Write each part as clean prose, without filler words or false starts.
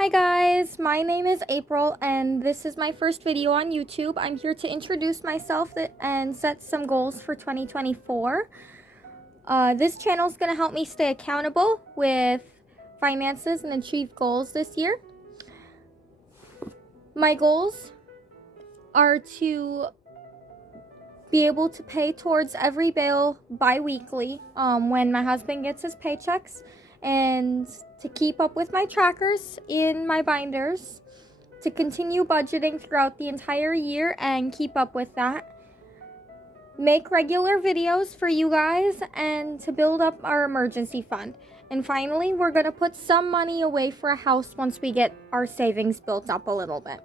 Hi guys, my name is April and this is my first video on YouTube. I'm here to introduce myself and set some goals for 2024. This channel is going to help me stay accountable with finances and achieve goals this year. My goals are to be able to pay towards every bill bi-weekly when my husband gets his paychecks, and to keep up with my trackers in my binders, to continue budgeting throughout the entire year and keep up with that, make regular videos for you guys, and to build up our emergency fund. And finally, we're going to put some money away for a house once we get our savings built up a little bit.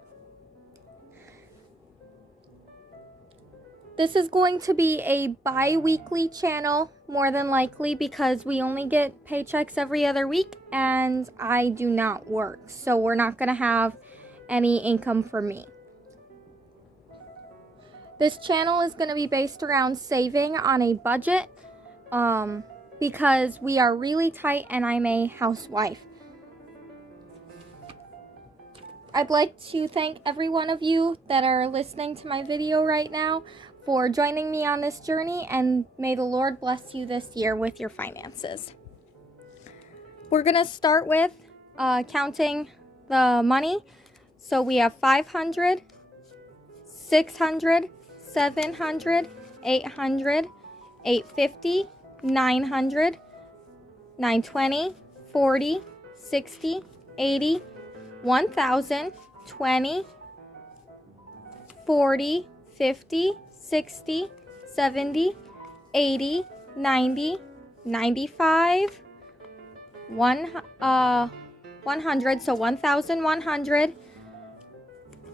This is going to be a bi-weekly channel, more than likely, because we only get paychecks every other week and I do not work. So we're not going to have any income for me. This channel is going to be based around saving on a budget because we are really tight and I'm a housewife. I'd like to thank every one of you that are listening to my video right now for joining me on this journey, and may the Lord bless you this year with your finances. We're going to start with counting the money. So we have 500, 600, 700, 800, 850, 900, 920, 40, 60, 80, 1000, 20, 40, 50, 60, 70, 80, 90, 95, 100, so 1,100,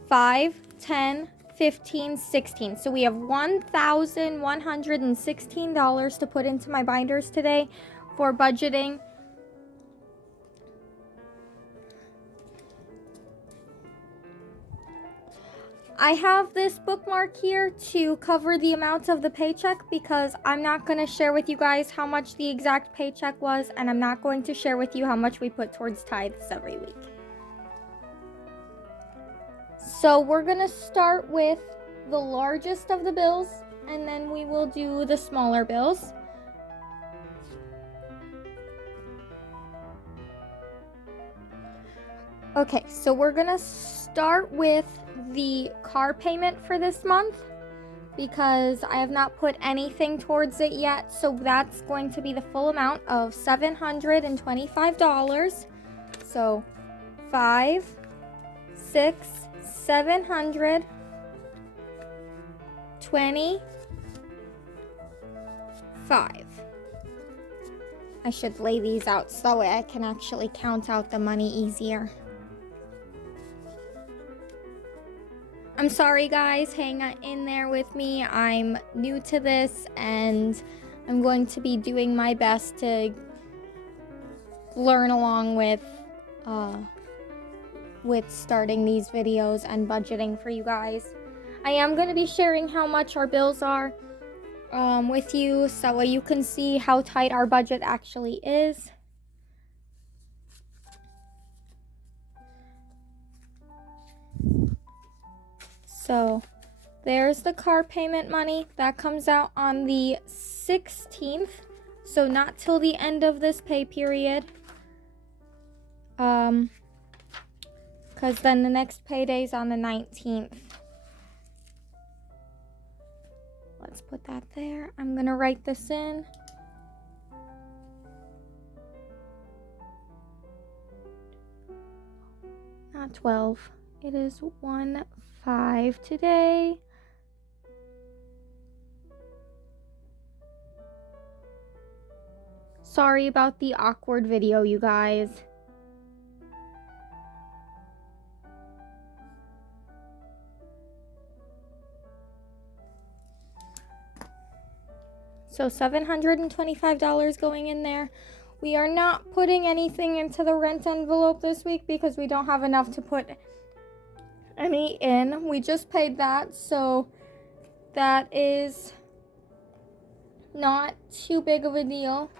5, 10, 15, 16. So we have $1,116 to put into my binders today for budgeting. I have this bookmark here to cover the amount of the paycheck because I'm not going to share with you guys how much the exact paycheck was, and I'm not going to share with you how much we put towards tithes every week. So we're going to start with the largest of the bills, and then we will do the smaller bills. Okay, so we're going to start with the car payment for this month because I have not put anything towards it yet. So that's going to be the full amount of $725. So 5, 6, 700, 25. I should lay these out so that way I can actually count out the money easier. I'm sorry guys, hang in there with me. I'm new to this and I'm going to be doing my best to learn along with starting these videos and budgeting for you guys. I am going to be sharing how much our bills are with you so you can see how tight our budget actually is. So there's the car payment money. That comes out on the 16th. So not till the end of this pay period. Because then the next payday is on the 19th. Let's put that there. I'm going to write this in. Not 12. It is 1-5 today. Sorry about the awkward video, you guys. So $725 going in there. We are not putting anything into the rent envelope this week because we don't have enough to put any in. We just paid that, so that is not too big of a deal.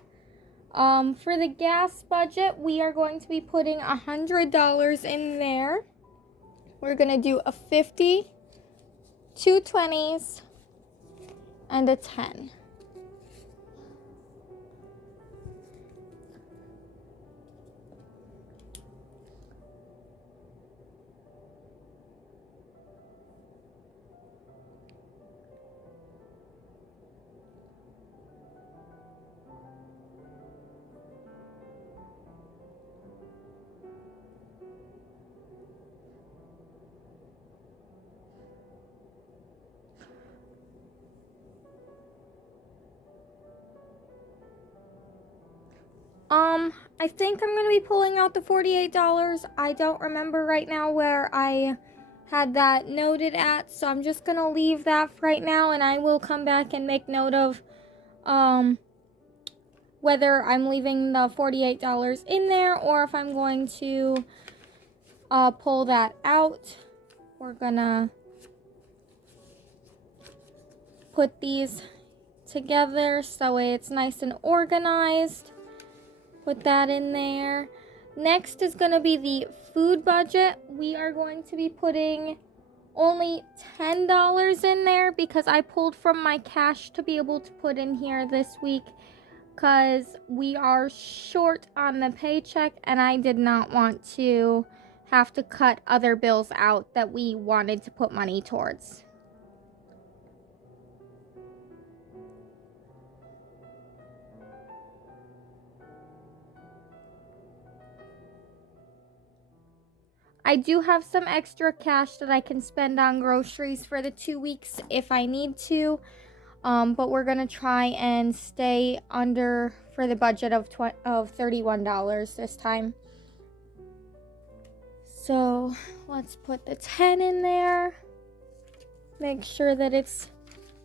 For the gas budget, we are going to be putting $100 in there. We're going to do a 50, 2 20s, and a 10. I think I'm going to be pulling out the $48. I don't remember right now where I had that noted at, so I'm just going to leave that for right now, and I will come back and make note of whether I'm leaving the $48 in there or if I'm going to pull that out. We're going to put these together so it's nice and organized. Put that in there. Next is going to be the food budget. We are going to be putting only $10 in there because I pulled from my cash to be able to put in here this week because we are short on the paycheck and I did not want to have to cut other bills out that we wanted to put money towards. I do have some extra cash that I can spend on groceries for the 2 weeks if I need to. But we're going to try and stay under for the budget of $31 this time. So let's put the 10 in there. Make sure that it's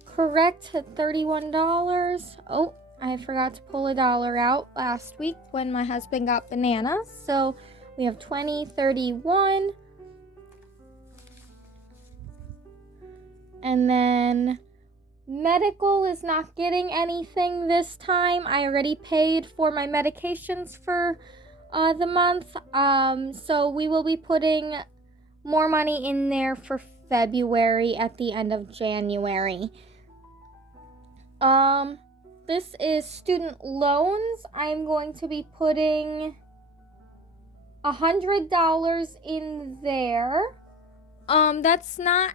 correct at $31. Oh, I forgot to pull $1 out last week when my husband got bananas. So we have 20, 31. And then medical is not getting anything this time. I already paid for my medications for the month. So we will be putting more money in there for February at the end of January. This is student loans. I'm going to be putting $100 in there. That's not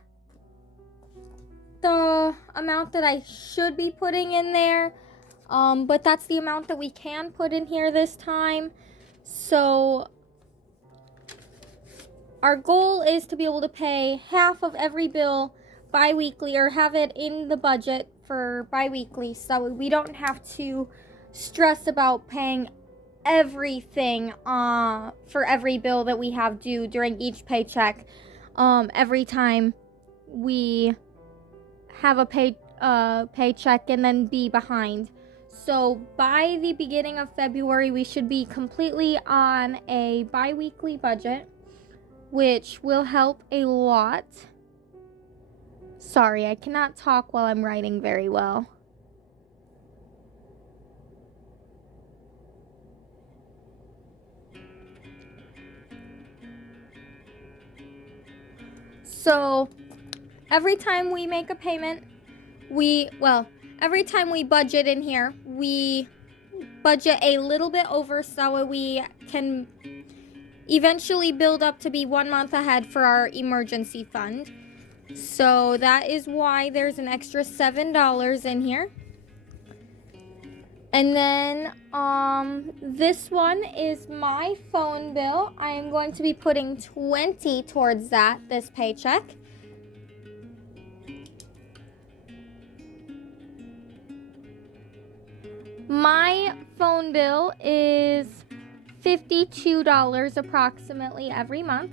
the amount that I should be putting in there, but that's the amount that we can put in here this time. So our goal is to be able to pay half of every bill bi-weekly or have it in the budget for bi-weekly so we don't have to stress about paying everything for every bill that we have due during each paycheck every time we have a paycheck and then be behind. So by the beginning of February we should be completely on a bi-weekly budget, which will help a lot. Sorry, I cannot talk while I'm writing very well. So every time we make a payment, every time we budget in here, we budget a little bit over so we can eventually build up to be 1 month ahead for our emergency fund. So that is why there's an extra $7 in here. And then this one is my phone bill. I am going to be putting $20 towards that this paycheck. My phone bill is $52 approximately every month.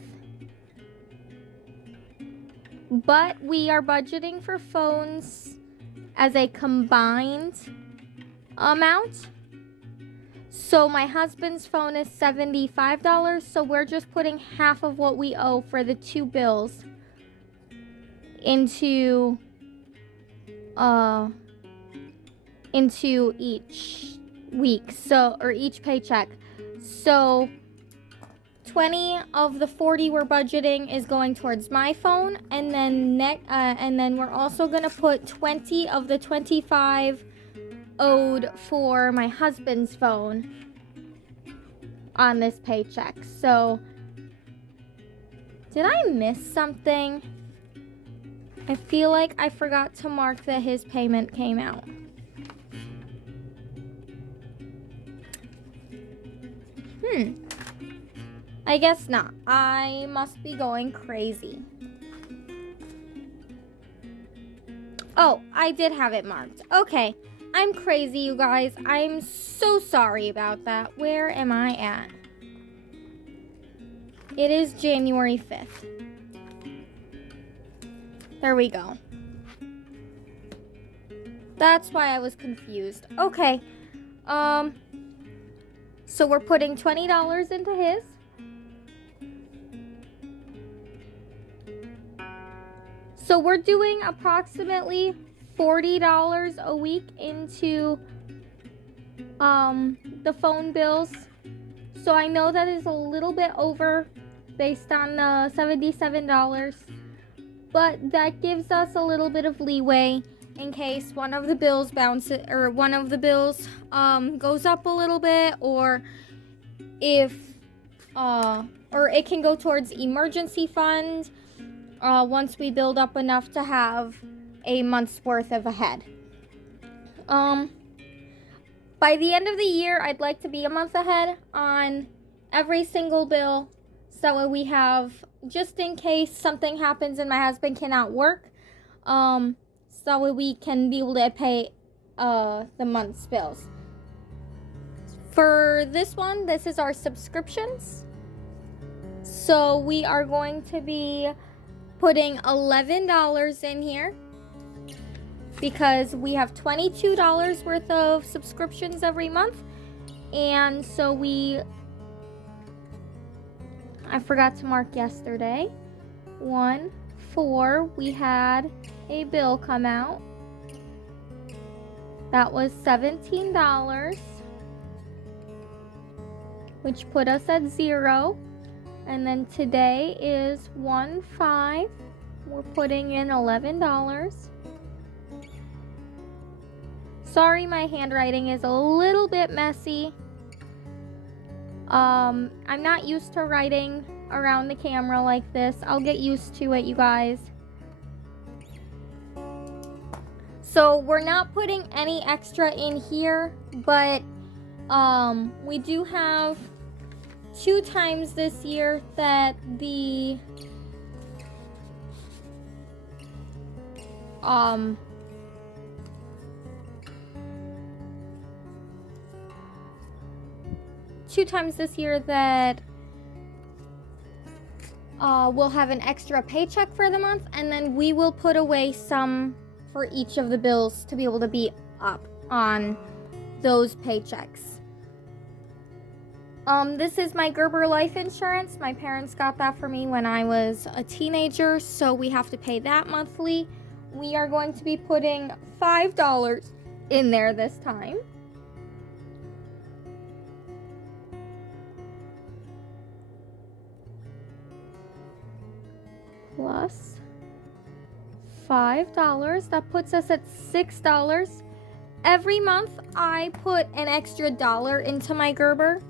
But we are budgeting for phones as a combined amount. So my husband's phone is $75, so we're just putting half of what we owe for the two bills into each week, or each paycheck. So 20 of the 40 we're budgeting is going towards my phone, and then we're also gonna put 20 of the 25 owed for my husband's phone on this paycheck. So did I miss something? I feel like I forgot to mark that his payment came out. I guess not. I must be going crazy. Oh, I did have it marked. Okay, I'm crazy, you guys. I'm so sorry about that. Where am I at? It is January 5th. There we go. That's why I was confused. Okay. So we're putting $20 into his. So we're doing approximately $40 a week into the phone bills. So I know that is a little bit over based on the $77, but that gives us a little bit of leeway in case one of the bills bounces, or one of the bills goes up a little bit, or if or it can go towards emergency fund once we build up enough to have a month's worth of ahead. By the end of the year, I'd like to be a month ahead on every single bill, so we have, just in case something happens and my husband cannot work, so we can be able to pay the month's bills. For this one, this is our subscriptions. So we are going to be putting $11 in here because we have $22 worth of subscriptions every month. And so I forgot to mark yesterday. 1/4, we had a bill come out. That was $17, which put us at 0. And then today is 1/5. We're putting in $11. Sorry, my handwriting is a little bit messy. I'm not used to writing around the camera like this. I'll get used to it, you guys. So we're not putting any extra in here, but we do have 2 times this year that the 2 times this year that we'll have an extra paycheck for the month, and then we will put away some for each of the bills to be able to be up on those paychecks. This is my Gerber life insurance. My parents got that for me when I was a teenager, so we have to pay that monthly. We are going to be putting $5 in there this time. Plus $5. That puts us at $6. Every month I put an extra $1 into my Gerber.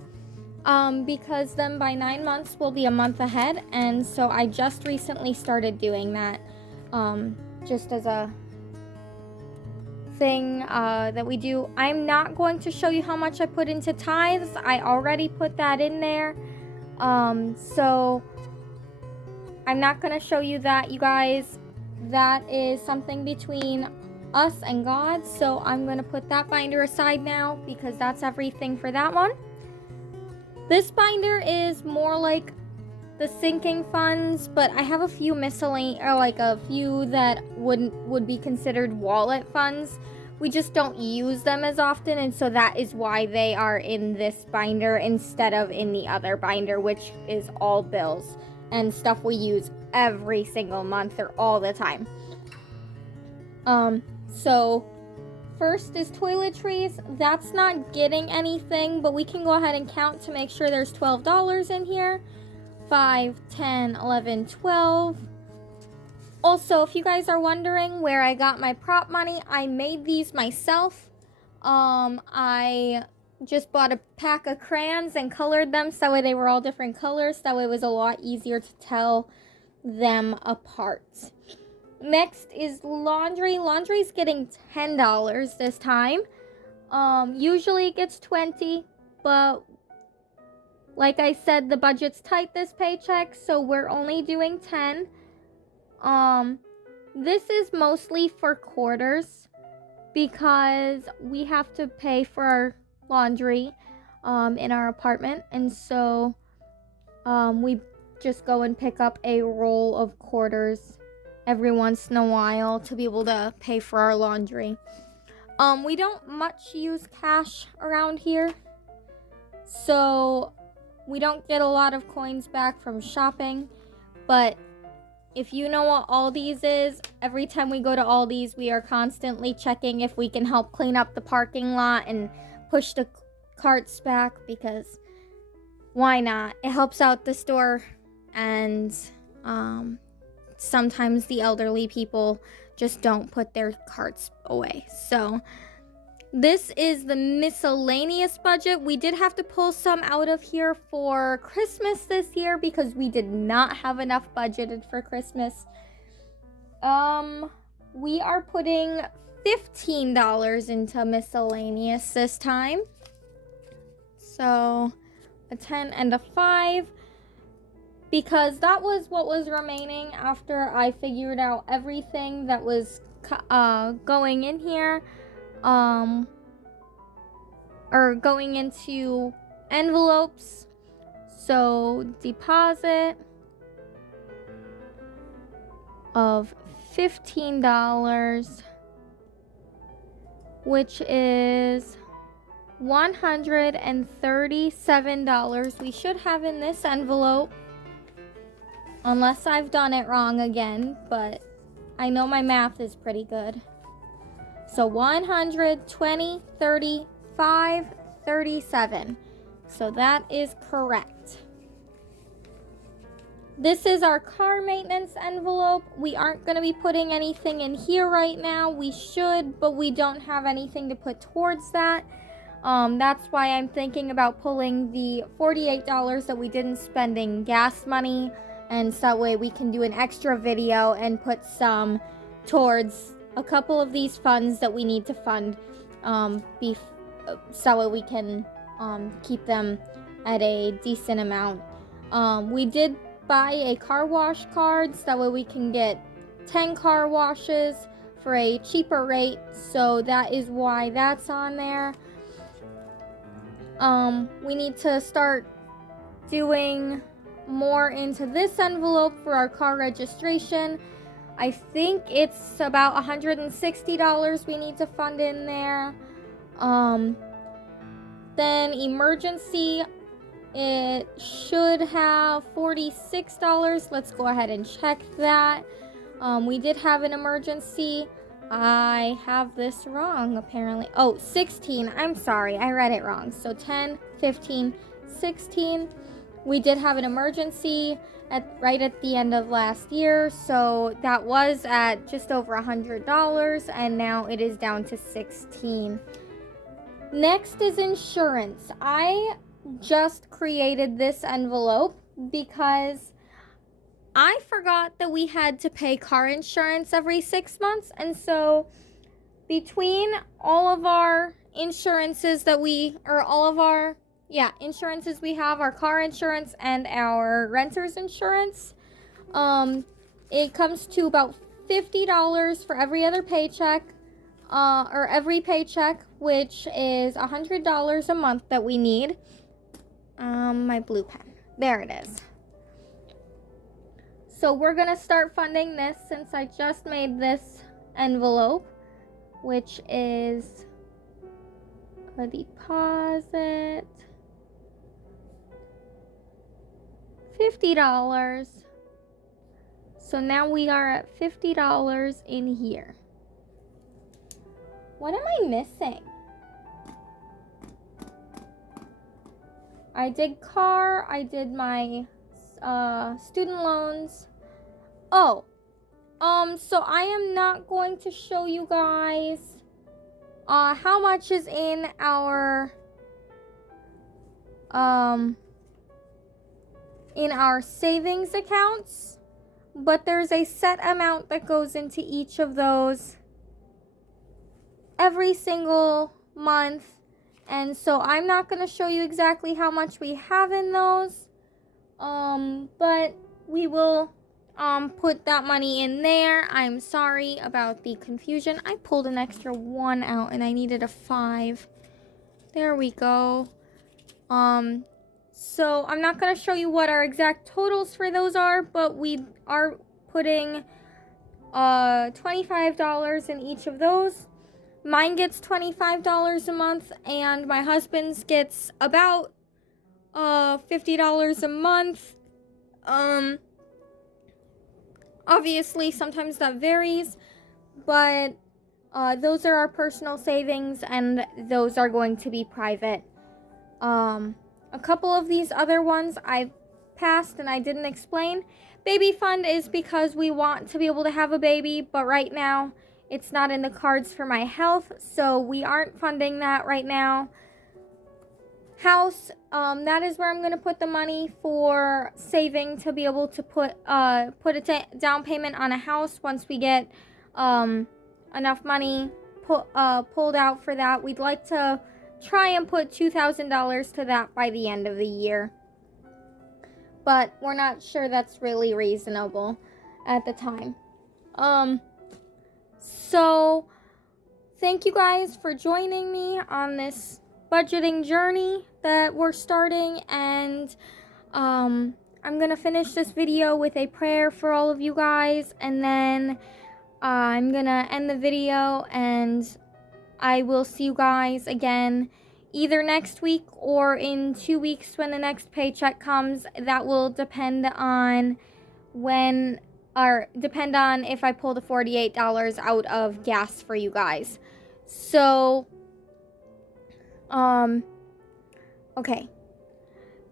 Because then by 9 months we'll be a month ahead, and so I just recently started doing that, just as a thing that we do. I'm not going to show you how much I put into tithes. I already put that in there, so I'm not going to show you that, you guys. That is something between us and God, so I'm going to put that binder aside now because that's everything for that one. This binder is more like the sinking funds, but I have a few a few that would be considered wallet funds. We just don't use them as often, and so that is why they are in this binder instead of in the other binder, which is all bills and stuff we use every single month or all the time. So First is toiletries. That's not getting anything, but we can go ahead and count to make sure there's $12 in here. 5, 10, 11, 12. Also, if you guys are wondering where I got my prop money, I made these myself. I just bought a pack of crayons and colored them so that way they were all different colors. That way it was a lot easier to tell them apart. Next is laundry. Laundry's getting $10 this time. Usually it gets 20, but like I said, the budget's tight this paycheck, so we're only doing 10. This is mostly for quarters because we have to pay for our laundry in our apartment, and so we just go and pick up a roll of quarters every once in a while to be able to pay for our laundry. We don't much use cash around here, so we don't get a lot of coins back from shopping, but if you know what Aldi's is, every time we go to Aldi's, we are constantly checking if we can help clean up the parking lot and push the carts back, because why not? It helps out the store, and sometimes the elderly people just don't put their carts away. So this is the miscellaneous budget. We did have to pull some out of here for Christmas this year because we did not have enough budgeted for Christmas. We are putting $15 into miscellaneous this time. So a 10 and a 5, because that was what was remaining after I figured out everything that was going in here. Or going into envelopes. So deposit of $15, which is $137 we should have in this envelope, unless I've done it wrong again, but I know my math is pretty good. So 120, 30, 537. So that is correct. This is our car maintenance envelope. We aren't going to be putting anything in here right now. We should, but we don't have anything to put towards that. That's why I'm thinking about pulling the $48 that we didn't spend in gas money, and so that way we can do an extra video and put some towards a couple of these funds that we need to fund, so that way we can keep them at a decent amount. We did buy a car wash card, so that way we can get 10 car washes for a cheaper rate, so that is why that's on there. We need to start doing more into this envelope for our car registration. I think it's about $160 we need to fund in there. Then emergency, it should have $46. Let's go ahead and check that. We did have an emergency. I have this wrong apparently. Oh, 16. I'm sorry, I read it wrong. So 10, 15, 16. We did have an emergency right at the end of last year, so that was at just over $100, and now it is down to 16. Next is insurance. I just created this envelope because I forgot that we had to pay car insurance every 6 months, and so between all of our insurances insurances we have, our car insurance and our renter's insurance, it comes to about $50 for every other paycheck, or every paycheck, which is $100 a month that we need. My blue pen. There it is. So we're going to start funding this since I just made this envelope, which is a deposit. $50. So now we are at $50 in here. What am I missing? I did car. I did my student loans. Oh, so I am not going to show you guys how much is in our savings accounts, but there's a set amount that goes into each of those every single month. And so I'm not going to show you exactly how much we have in those, but we will put that money in there. I'm sorry about the confusion. I pulled an extra 1 out and I needed a 5. There we go. So I'm not going to show you what our exact totals for those are, but we are putting $25 in each of those. Mine gets $25 a month, and my husband's gets about $50 a month. Obviously, sometimes that varies, but those are our personal savings, and those are going to be private. A couple of these other ones I passed and I didn't explain. Baby fund is because we want to be able to have a baby, but right now it's not in the cards for my health, so we aren't funding that right now. House, that is where I'm going to put the money for saving to be able to put a down payment on a house once we get enough money pulled out for that. We'd like to try and put $2,000 to that by the end of the year, but we're not sure that's really reasonable at the time. So thank you guys for joining me on this budgeting journey that we're starting, and I'm gonna finish this video with a prayer for all of you guys, and then I'm gonna end the video, and I will see you guys again either next week or in 2 weeks when the next paycheck comes. That will depend on if I pull the $48 out of gas for you guys. So, okay.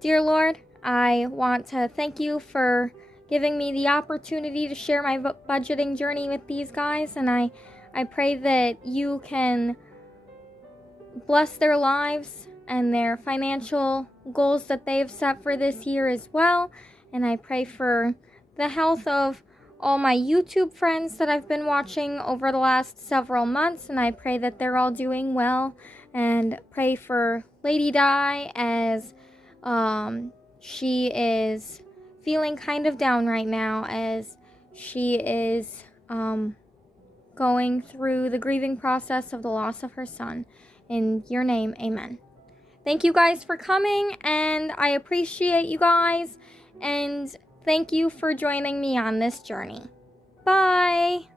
Dear Lord, I want to thank you for giving me the opportunity to share my budgeting journey with these guys, and I pray that you can bless their lives and their financial goals that they have set for this year as well. And I pray for the health of all my YouTube friends that I've been watching over the last several months, and I pray that they're all doing well. And pray for Lady Di as she is feeling kind of down right now as she is going through the grieving process of the loss of her son. In your name, amen. Thank you guys for coming, and I appreciate you guys, and thank you for joining me on this journey. Bye!